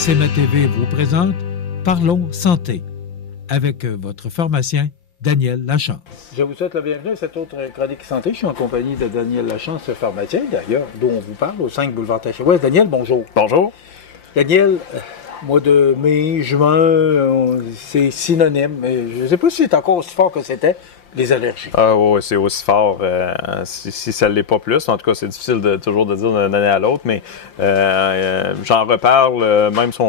CMA-TV vous présente Parlons Santé avec votre pharmacien Daniel Lachance. Je vous souhaite la bienvenue à cette autre chronique santé. Je suis en compagnie de Daniel Lachance, pharmacien d'ailleurs, dont on vous parle au 5 boulevard Taché-Ouest. Daniel, bonjour. Bonjour. Daniel, mois de mai, juin, c'est synonyme. Je ne sais pas si c'est encore aussi fort que c'était, les allergies. Ah oui, c'est aussi fort. Si ça ne l'est pas plus, en tout cas, c'est difficile toujours de dire d'une année à l'autre, mais j'en reparle, même si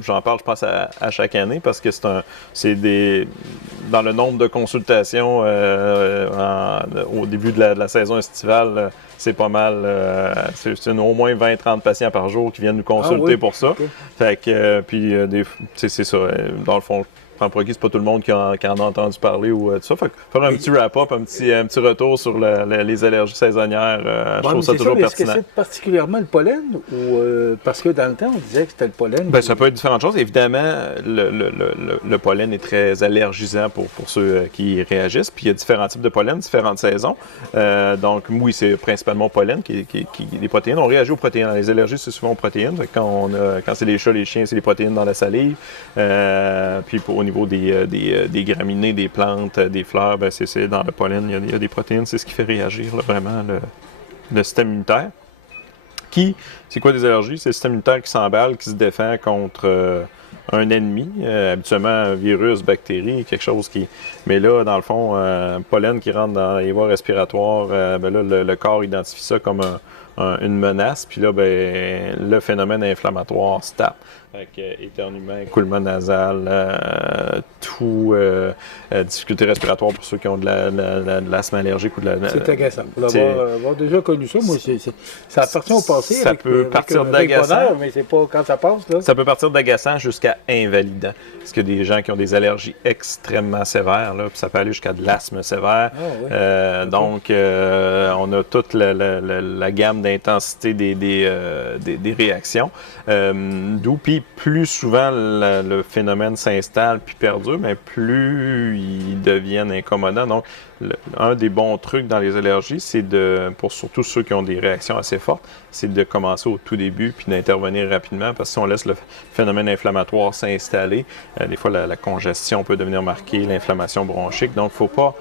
j'en parle, je pense, à chaque année, parce que c'est dans le nombre de consultations au début de la saison estivale, c'est pas mal. C'est au moins 20-30 patients par jour qui viennent nous consulter pour ça. Okay. Fait que, puis, c'est ça. Dans le fond, pour acquis, c'est pas tout le monde qui en a entendu parler ou tout ça. Fait que faire un petit wrap-up, un petit retour sur les allergies saisonnières, je trouve ça toujours pertinent. Est-ce que c'est particulièrement le pollen ou parce que dans le temps, on disait que c'était le pollen? Bien, ça peut être différentes choses. Évidemment, le pollen est très allergisant pour ceux qui y réagissent. Puis il y a différents types de pollen, différentes saisons. Donc, oui, c'est principalement pollen qui les protéines. On réagit aux protéines. Les allergies, c'est souvent aux protéines. Quand c'est les chats, les chiens, c'est les protéines dans la salive. Puis au niveau des graminées, des plantes, des fleurs, ben c'est dans le pollen, il y a des protéines, c'est ce qui fait réagir là, vraiment le système immunitaire. C'est quoi des allergies? C'est le système immunitaire qui s'emballe, qui se défend contre un ennemi, habituellement un virus, bactérie, quelque chose qui... Mais là, dans le fond, pollen qui rentre dans les voies respiratoires, ben là, le corps identifie ça comme une menace, puis là, ben, le phénomène inflammatoire se tape. Avec éternuement, écoulement nasal, difficultés respiratoires pour ceux qui ont de l'asthme allergique ou de la... C'est agaçant. Avoir déjà connu ça, moi, ça appartient au passé. Ça peut partir d'agaçant. Mais c'est pas quand ça passe, là. Ça peut partir d'agaçant jusqu'à invalidant. Parce qu'il y a des gens qui ont des allergies extrêmement sévères, là, puis ça peut aller jusqu'à de l'asthme sévère. Ah, oui. Donc, on a toute la gamme d'intensité des réactions. D'où, puis plus souvent le phénomène s'installe puis perdure, mais plus ils deviennent incommodants. Donc, un des bons trucs dans les allergies, c'est pour surtout ceux qui ont des réactions assez fortes, c'est de commencer au tout début puis d'intervenir rapidement, parce que si on laisse le phénomène inflammatoire s'installer, des fois la congestion peut devenir marquée, l'inflammation bronchique. Donc, faut pas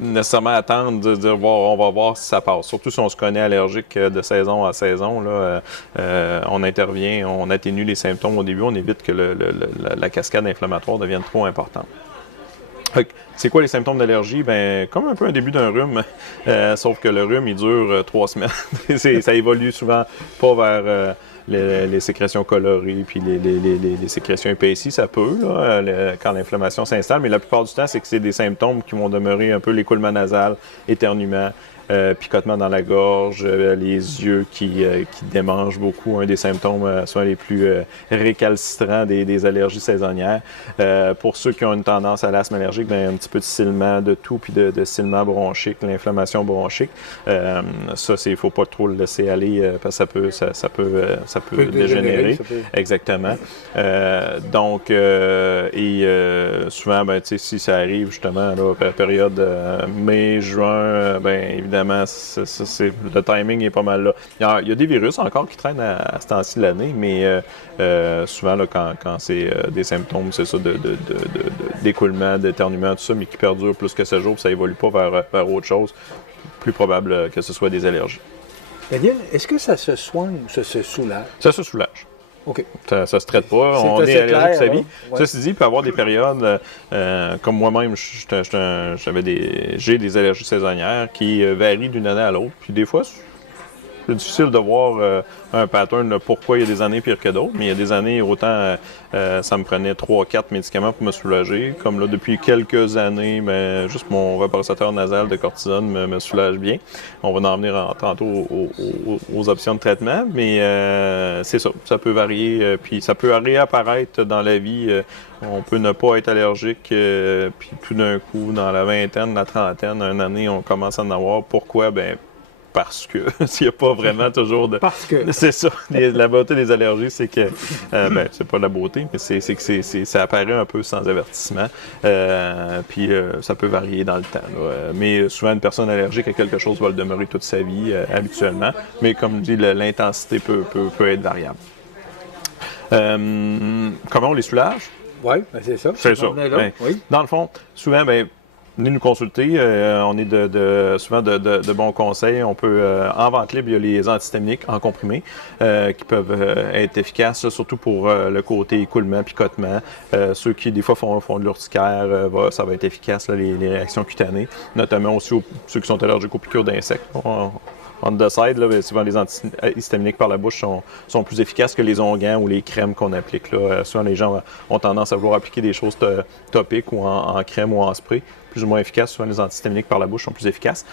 nécessairement attendre de dire on va voir si ça passe. Surtout si on se connaît allergique de saison à saison, là, on intervient, on atténue les symptômes au début, on évite que la cascade inflammatoire devienne trop importante. C'est quoi les symptômes d'allergie? Ben, comme un peu un début d'un rhume, sauf que le rhume, il dure 3 semaines. Ça évolue souvent pas vers... les sécrétions colorées, puis les sécrétions épaissies, ça peut, là, quand l'inflammation s'installe, mais la plupart du temps, c'est que c'est des symptômes qui vont demeurer un peu l'écoulement nasal, éternuement, picotement dans la gorge, les yeux qui démangent beaucoup, un des symptômes souvent les plus récalcitrants des allergies saisonnières. Pour ceux qui ont une tendance à l'asthme allergique, ben, un petit peu de silement de toux, puis de silement bronchique, l'inflammation bronchique. Ça, il ne faut pas trop le laisser aller, parce que ça peut dégénérer. Exactement. Donc, souvent, ben, si ça arrive justement là, à la période mai, juin, ben, évidemment, le timing est pas mal là. Il y a des virus encore qui traînent à ce temps-ci de l'année, mais souvent, là, quand c'est des symptômes, c'est ça, d'écoulement, d'éternuement, tout ça, mais qui perdurent plus que 7 jours, puis ça évolue pas vers autre chose, plus probable que ce soit des allergies. Daniel, est-ce que ça se soigne ou ça se soulage? Ça se soulage. OK. Ça se traite pas. On est allergique toute sa vie. Ouais. Ceci dit, il peut y avoir des périodes, comme moi-même, j'ai des allergies saisonnières qui varient d'une année à l'autre. Puis des fois, c'est difficile de voir un pattern, pourquoi il y a des années pires que d'autres, mais il y a des années, autant ça me prenait 3-4 médicaments pour me soulager. Comme là, depuis quelques années, ben, juste mon vaporisateur nasal de cortisone me soulage bien. On va en venir tantôt aux options de traitement, mais c'est ça. Ça peut varier, puis ça peut réapparaître dans la vie. On peut ne pas être allergique, puis tout d'un coup, dans la vingtaine, la trentaine, une année, on commence à en avoir. Pourquoi? Ben, parce que s'il n'y a pas vraiment toujours de... Parce que... C'est ça. La beauté des allergies, c'est que... ben, c'est pas la beauté, mais c'est que ça apparaît un peu sans avertissement. Puis ça peut varier dans le temps. Là. Mais souvent, une personne allergique à quelque chose va le demeurer toute sa vie, habituellement. Mais comme je dis, l'intensité peut être variable. Comment on les soulage? Oui, ben c'est ça. C'est ça. Ben, oui. Dans le fond, souvent, venez nous consulter. On est souvent de bons conseils. On peut, en vente libre, il y a les antihistaminiques en comprimé qui peuvent être efficaces, surtout pour le côté écoulement, picotement. Ceux qui, des fois, font de l'urticaire, ça va être efficace, là, les réactions cutanées, notamment aussi ceux qui sont allergiques aux piqûres d'insectes. On décide, là, souvent les antihistaminiques par la bouche sont plus efficaces que les onguents ou les crèmes qu'on applique. Là. Souvent, les gens ont tendance à vouloir appliquer des choses topiques ou en crème ou en spray, plus ou moins efficaces. Souvent, les antihistaminiques par la bouche sont plus efficaces.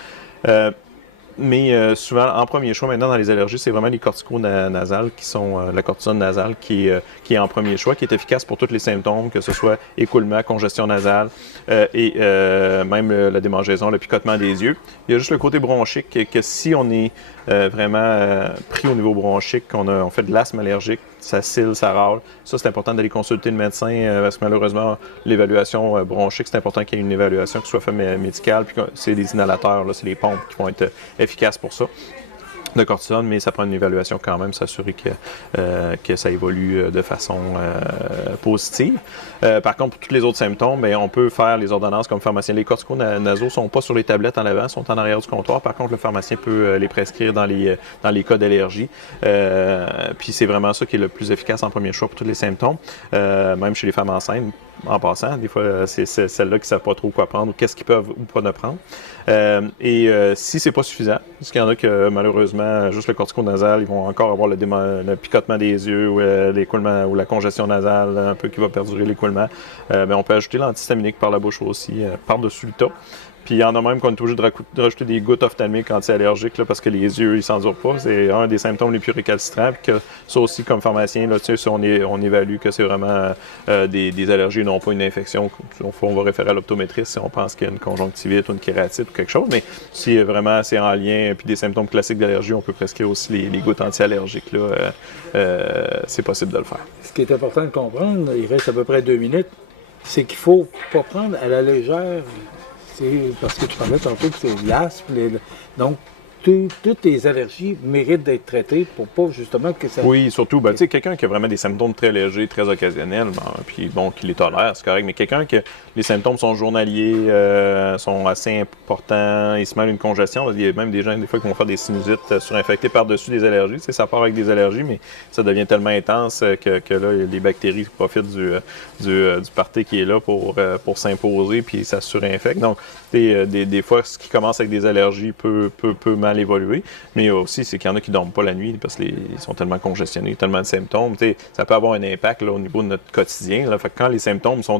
Mais souvent, en premier choix, maintenant, dans les allergies, c'est vraiment les cortico-nasales qui sont la cortisone nasale qui est en premier choix, qui est efficace pour tous les symptômes, que ce soit écoulement, congestion nasale et même la démangeaison, le picotement des yeux. Il y a juste le côté bronchique que si on est vraiment pris au niveau bronchique, on fait de l'asthme allergique, ça cille, ça râle. Ça, c'est important d'aller consulter le médecin parce que malheureusement, l'évaluation bronchique, c'est important qu'il y ait une évaluation qui soit faite médicale. Puis c'est des inhalateurs, là, c'est les pompes qui vont être efficaces pour ça. De cortisone, mais ça prend une évaluation quand même, s'assurer que ça évolue de façon positive. Par contre, pour tous les autres symptômes, on peut faire les ordonnances comme pharmacien. Les cortico-nasaux ne sont pas sur les tablettes en avant, sont en arrière du comptoir. Par contre, le pharmacien peut les prescrire dans les cas d'allergie. Puis c'est vraiment ça qui est le plus efficace en premier choix pour tous les symptômes, même chez les femmes enceintes. En passant, des fois, c'est celles-là qui ne savent pas trop quoi prendre ou qu'est-ce qu'ils peuvent ou pas ne prendre. Si c'est pas suffisant, parce qu'il y en a que malheureusement, juste le cortico-nasal, ils vont encore avoir le picotement des yeux ou l'écoulement ou la congestion nasale, un peu qui va perdurer l'écoulement. On peut ajouter l'antihistaminique par la bouche aussi, par-dessus le tas. Puis il y en a même qu'on est obligé de rajouter des gouttes ophtalmiques anti-allergiques là, parce que les yeux, ils ne s'endurent pas. C'est un des symptômes les plus récalcitrants. Puis que ça aussi, comme pharmacien, là, si on évalue que c'est vraiment des allergies et non pas une infection, on va référer à l'optométriste si on pense qu'il y a une conjonctivite ou une kératite ou quelque chose. Mais si vraiment c'est en lien, puis des symptômes classiques d'allergie, on peut prescrire aussi les gouttes anti-allergiques. C'est possible de le faire. Ce qui est important de comprendre, il reste à peu près 2 minutes, c'est qu'il ne faut pas prendre à la légère. Parce que tu parlais tantôt que c'est l'asthme. Donc, toutes les allergies méritent d'être traitées pour pas justement que ça... Oui, surtout, tu sais, quelqu'un qui a vraiment des symptômes très légers, très occasionnels, puis bon, qui les tolère, c'est correct, mais quelqu'un que les symptômes sont journaliers, sont assez importants, il se mêle une congestion, il y a même des gens, des fois, qui vont faire des sinusites surinfectées par-dessus des allergies, ça part avec des allergies, mais ça devient tellement intense que là, les bactéries profitent du party qui est là pour s'imposer, puis ça surinfecte. Donc, des fois, ce qui commence avec des allergies peut mal évoluer, mais aussi, c'est qu'il y en a qui ne dorment pas la nuit parce qu'ils sont tellement congestionnés, tellement de symptômes. Ça peut avoir un impact là, au niveau de notre quotidien. Là. Fait que quand les symptômes sont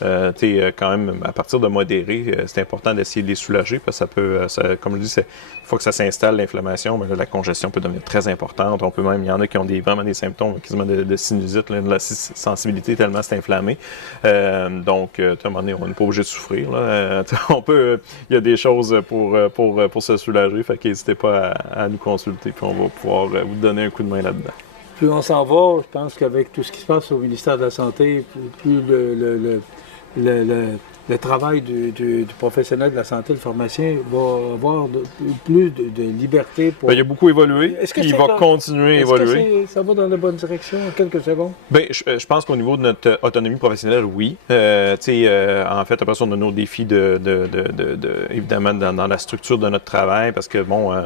quand même à partir de modérés, c'est important d'essayer de les soulager parce que ça peut, comme je dis, une fois que ça s'installe, l'inflammation, mais là, la congestion peut devenir très importante. Il y en a qui ont vraiment des symptômes quasiment de sinusite, là, de la sensibilité tellement c'est inflammé. Donc, à un moment donné, on n'est pas obligé de souffrir. Là. Il y a des choses pour se soulager, fait qu'hésitez pas à nous consulter, puis on va pouvoir vous donner un coup de main là-dedans. Plus on s'en va, je pense qu'avec tout ce qui se passe au ministère de la Santé, plus le travail du professionnel de la santé, le pharmacien, va avoir plus de liberté pour... Il a beaucoup évolué, il va continuer à évoluer. Ça va dans la bonne direction en quelques secondes? Je pense qu'au niveau de notre autonomie professionnelle, oui. En fait, après ça, on a nos défis évidemment, dans la structure de notre travail, parce que, moi,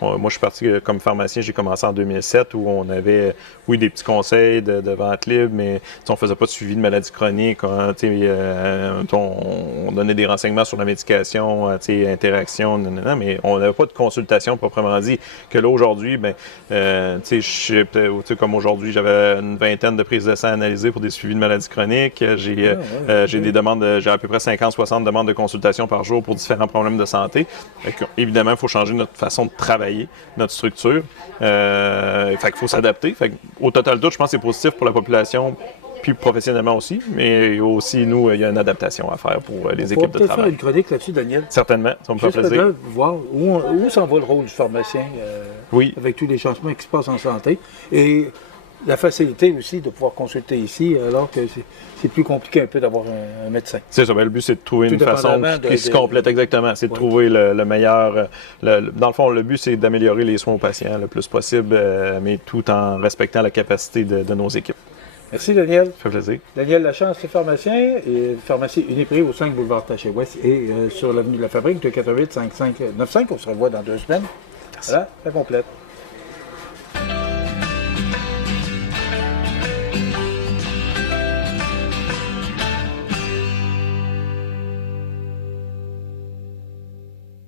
je suis parti comme pharmacien, j'ai commencé en 2007, où on avait, oui, des petits conseils de vente libre, mais on ne faisait pas de suivi de maladies chroniques. On donnait des renseignements sur la médication, interaction, mais on n'avait pas de consultation proprement dit. Que là, aujourd'hui, comme aujourd'hui, j'avais une vingtaine de prises de sang analysées pour des suivis de maladies chroniques. J'ai des demandes, j'ai à peu près 50-60 demandes de consultation par jour pour différents problèmes de santé. Évidemment, il faut changer notre façon de travailler, notre structure. Fait qu'il faut s'adapter. Au total tout, je pense que c'est positif pour la population, puis professionnellement aussi, mais aussi, nous, il y a une adaptation à faire pour les équipes de travail. On peut faire une chronique là-dessus, Daniel? Certainement, ça me fait plaisir. Voir où s'en va le rôle du pharmacien avec tous les changements qui se passent en santé. Et la facilité aussi de pouvoir consulter ici, alors que c'est plus compliqué un peu d'avoir un médecin. C'est ça, le but, c'est de trouver une façon qui se complète exactement. C'est de trouver le meilleur... dans le fond, le but, c'est d'améliorer les soins aux patients le plus possible, mais tout en respectant la capacité de nos équipes. Merci, Daniel. Ça fait plaisir. Daniel Lachance, c'est pharmacien, et pharmacie Uniprix au 5 boulevard Taché-Ouest et sur l'avenue de la Fabrique de 418-5595. On se revoit dans 2 semaines. Merci. Voilà, ça complète.